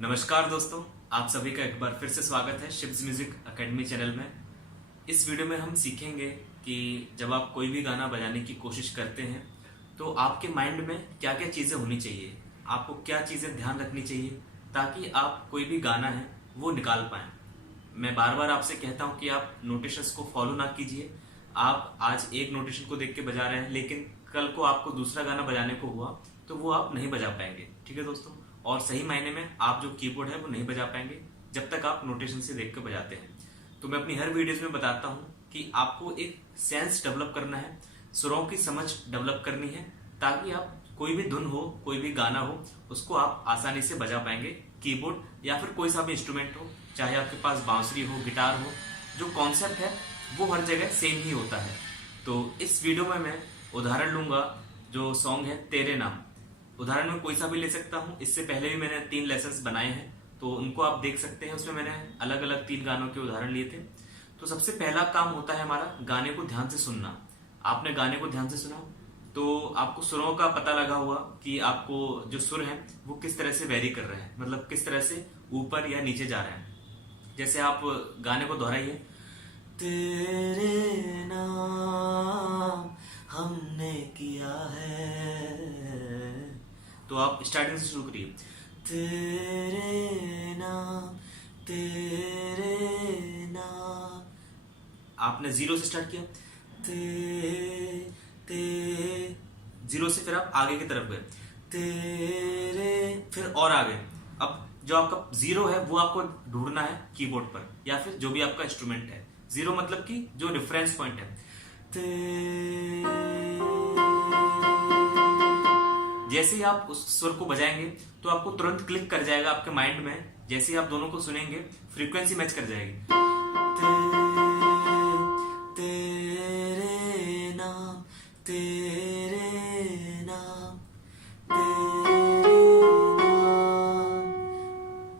नमस्कार दोस्तों, आप सभी का एक बार फिर से स्वागत है शिव्स म्यूजिक एकेडमी चैनल में। इस वीडियो में हम सीखेंगे कि जब आप कोई भी गाना बजाने की कोशिश करते हैं तो आपके माइंड में क्या क्या चीज़ें होनी चाहिए, आपको क्या चीज़ें ध्यान रखनी चाहिए ताकि आप कोई भी गाना है वो निकाल पाएं। मैं बार बार आपसे कहता हूं कि आप नोटेशंस को फॉलो ना कीजिए। आप आज एक नोटेशन को देख के बजा रहे हैं लेकिन कल को आपको दूसरा गाना बजाने को हुआ तो वो आप नहीं बजा पाएंगे, ठीक है दोस्तों। और सही मायने में आप जो कीबोर्ड है वो नहीं बजा पाएंगे जब तक आप नोटेशन से देख के बजाते हैं। तो मैं अपनी हर वीडियोस में बताता हूं कि आपको एक सेंस डेवलप करना है, सुरों की समझ डेवलप करनी है ताकि आप कोई भी धुन हो, कोई भी गाना हो, उसको आप आसानी से बजा पाएंगे। कीबोर्ड या फिर कोई सा भी इंस्ट्रूमेंट हो, चाहे आपके पास बांसुरी हो, गिटार हो, जो कॉन्सेप्ट है वो हर जगह सेम ही होता है। तो इस वीडियो में मैं उदाहरण लूंगा, जो सॉन्ग है तेरे नाम। उदाहरण में कोई सा भी ले सकता हूं। इससे पहले भी मैंने 3 लेसन्स बनाए हैं तो उनको आप देख सकते हैं। उसमें मैंने अलग अलग 3 गानों के उदाहरण लिए थे। तो सबसे पहला काम होता है हमारा गाने को ध्यान से सुनना। आपने गाने को ध्यान से सुना तो आपको सुरों का पता लगा हुआ कि आपको जो सुर है वो किस तरह से वेरी कर रहे हैं, मतलब किस तरह से ऊपर या नीचे जा रहे हैं। जैसे आप गाने को दोहराइए, तेरे नाम हमने किया है, तो आप स्टार्टिंग से शुरू करिए, तेरे नाम तेरे नाम। आपने 0 से स्टार्ट किया, ते जीरो से फिर आप आगे की तरफ गए, तेरे, फिर और आगे। अब जो आपका 0 है वो आपको ढूंढना है कीबोर्ड पर या फिर जो भी आपका इंस्ट्रूमेंट है। 0 मतलब कि जो रेफरेंस पॉइंट है। जैसे ही आप उस स्वर को बजाएंगे तो आपको तुरंत क्लिक कर जाएगा आपके माइंड में। जैसे ही आप दोनों को सुनेंगे फ्रीक्वेंसी मैच कर जाएगी। तेरे नाम तेरे नाम तेरे नाम।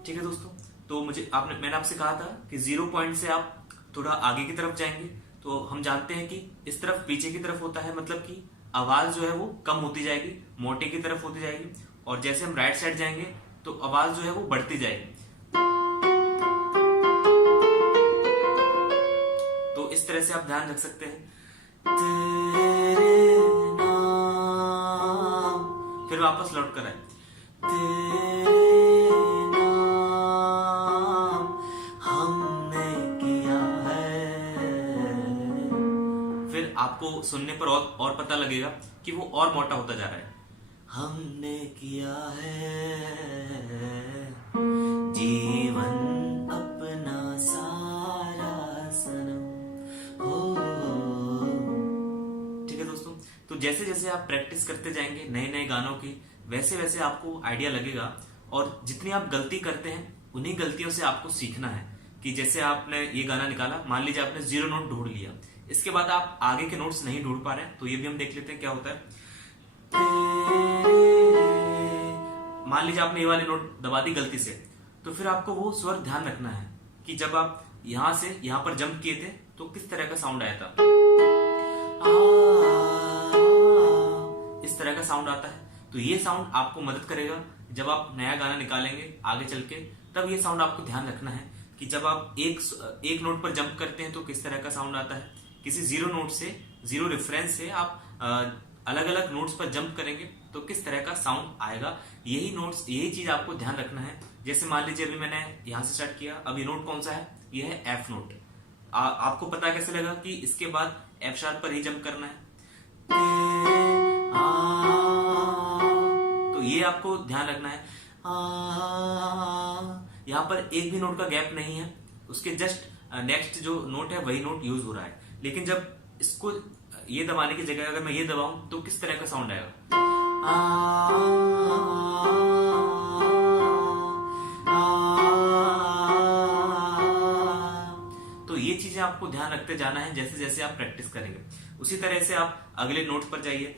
ठीक है दोस्तों, तो मैंने आपसे कहा था कि 0 पॉइंट से आप थोड़ा आगे की तरफ जाएंगे तो हम जानते हैं कि इस तरफ पीछे की तरफ होता है, मतलब कि आवाज जो है वो कम होती जाएगी, मोटे की तरफ होती जाएगी। और जैसे हम राइट साइड जाएंगे तो आवाज जो है वो बढ़ती जाएगी। तो इस तरह से आप ध्यान रख सकते हैं, तेरे नाम, फिर वापस लौट कर आए, तेरे नाम हमने किया है। फिर आपको सुनने पर और पता लगेगा कि वो और मोटा होता जा रहा है, हमने किया है जीवन अपना सारा सनम हो। ठीक है दोस्तों, तो जैसे जैसे आप प्रैक्टिस करते जाएंगे नए नए गानों की, वैसे वैसे आपको आइडिया लगेगा। और जितनी आप गलती करते हैं उन्हीं गलतियों से आपको सीखना है। कि जैसे आपने ये गाना निकाला, मान लीजिए आपने 0 नोट ढूंढ लिया, इसके बाद आप आगे के नोट्स नहीं ढूंढ पा रहे हैं, तो ये भी हम देख लेते हैं क्या होता है। मान लीजिए आपने ये वाले नोट दबा दी गलती से, तो फिर आपको वो स्वर ध्यान रखना है कि जब आप यहां से यहां पर जंप किए थे तो किस तरह का साउंड आया था। इस तरह का साउंड आता है। तो ये साउंड आपको मदद करेगा जब आप नया गाना निकालेंगे आगे चल के। तब ये साउंड आपको ध्यान रखना है कि जब आप एक नोट पर जंप करते हैं तो किस तरह का साउंड आता है। किसी 0 नोट से, 0 रेफरेंस से आप अलग अलग नोट्स पर जंप करेंगे तो किस तरह का साउंड आएगा। यही चीज आपको ध्यान रखना है। जैसे मान लीजिए अभी मैंने यहां से स्टार्ट किया, अब ये नोट कौन सा है, ये है एफ नोट। आपको पता कैसे लगा कि इसके बाद एफ शार्प पर ही जंप करना है। तो ये आपको ध्यान रखना है। यहां पर एक भी नोट का गैप नहीं है, उसके जस्ट नेक्स्ट जो नोट है वही नोट यूज हो रहा है। लेकिन जब इसको ये दबाने की जगह अगर मैं ये दबाऊं तो किस तरह का साउंड आएगा। तो ये चीजें आपको ध्यान रखते जाना है जैसे जैसे आप प्रैक्टिस करेंगे। उसी तरह से आप अगले नोट पर जाइए,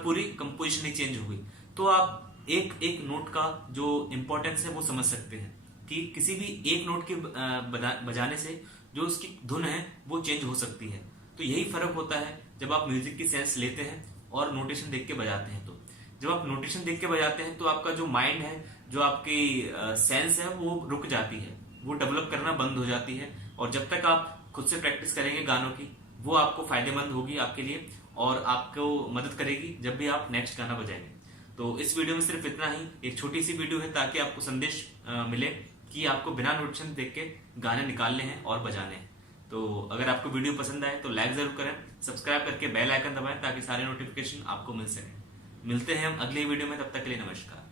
पूरी कंपोजिशन ही चेंज हो गई। तो आप एक एक नोट का जो इम्पोर्टेंस है वो समझ सकते हैं कि किसी भी एक नोट के बजाने से जो उसकी धुन है वो चेंज हो सकती है। तो यही फर्क होता है जब आप म्यूजिक की सेंस लेते हैं और नोटेशन देख के बजाते हैं। तो जब आप नोटेशन देख के बजाते हैं तो आपका जो माइंड है, जो आपकी सेंस है वो रुक जाती है, वो डेवलप करना बंद हो जाती है। और जब तक आप खुद से प्रैक्टिस करेंगे गानों की, वो आपको फायदेमंद होगी आपके लिए और आपको मदद करेगी जब भी आप नेक्स्ट गाना बजाएंगे। तो इस वीडियो में सिर्फ इतना ही, एक छोटी सी वीडियो है ताकि आपको संदेश मिले कि आपको बिना नोटेशन देख के गाने निकालने हैं और बजाने हैं। तो अगर आपको वीडियो पसंद आए तो लाइक जरूर करें, सब्सक्राइब करके बेल आइकन दबाएं ताकि सारे नोटिफिकेशन आपको मिल सके। मिलते हैं हम अगले वीडियो में, तब तक के लिए नमस्कार।